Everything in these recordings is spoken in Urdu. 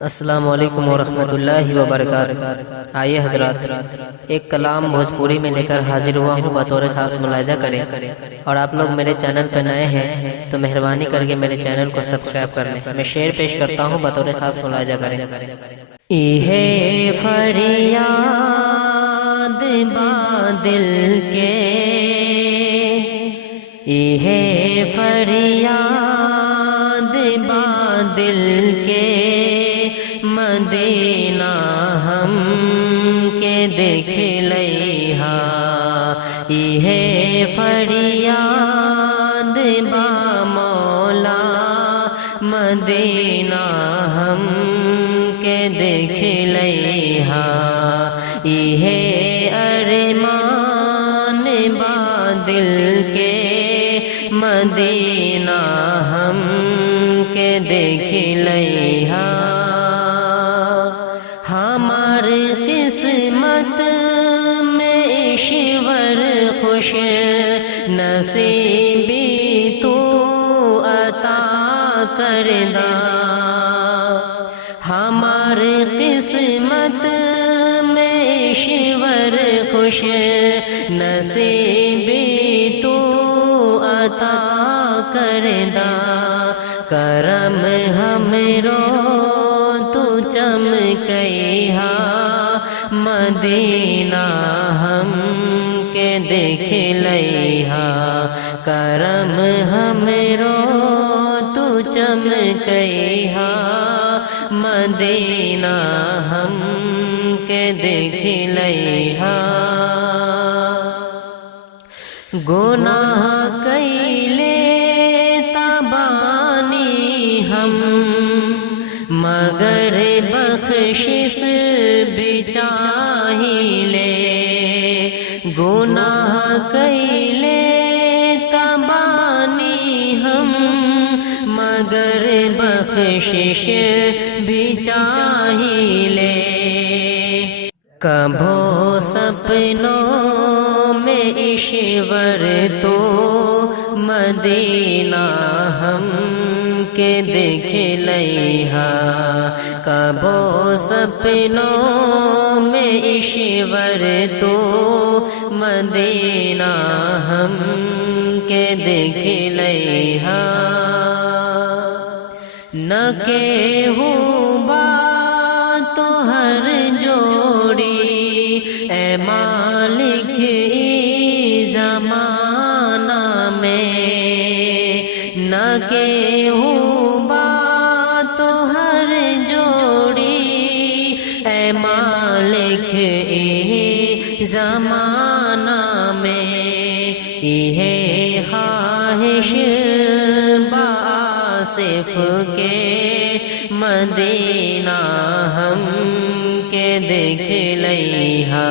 السلام علیکم ورحمۃ اللہ وبرکاتہ۔ آئیے حضرات، ایک کلام بھوجپوری میں لے کر حاضر ہوا ہوں، بطور خاص ملاحظہ کریں، اور آپ لوگ میرے چینل پہ نئے ہیں تو مہربانی کر کے میرے چینل کو سبسکرائب کر لیں۔ میں شعر پیش کرتا ہوں، بطور خاص ملاحظہ کریں۔ یہ فریاد با دل کے، یہ فریاد با دل کے، مدینہ ہم کے دیکھ لیہا، یہ فریاد با مولا، مدینہ ہم کے دیکھ لیہا، یہ ارمان با دل کے، مدینہ ہم کے دیکھ لیہا۔ ہماری قسمت میں ایشور خوش نصیبی تو عطا کردہ، ہماری قسمت میں ایشور خوش نصیبی تو عطا کردہ، کرم ہمرو تو چمکیہا، مدینہ ہم کے دیکھ لیہا، کرم ہمرو تو چمکیہا، مدینہ ہم کے دیکھ لیہا۔ گناہ کیلے تبانی ہم، مگر بخشش بھی چاہیلے، گناہ کیلے تبانی ہم، مگر بخشش بھی چاہیلے، کبھو سپنوں میں ایشور تو مدینہ ہم کے دیکھ لیہا، کبھو سپنوں میں ایشور تو مدینہ ہم کے دیکھ لیہا۔ نہ کہ ہوبا تو ہر جوڑی، اے مالک زمانہ میں، نہ کہ ہوبا تو ہر جوڑی، اے مالک زمانہ میں، یہ خواہش آصف کے، مدینہ ہم کے دیکھ لیہا،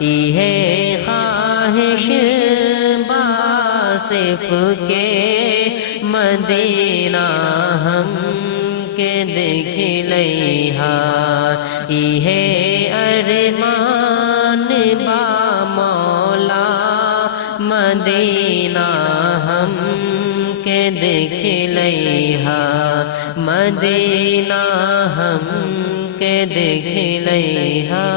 یہ خواہش آصف کے، مدینہ ہم کے دیکھ لیہا، یہ ارمان با مولا، مدینہ ہم کے دیکھ لیہا، مدینہ ہم کے دیکھ لیہا۔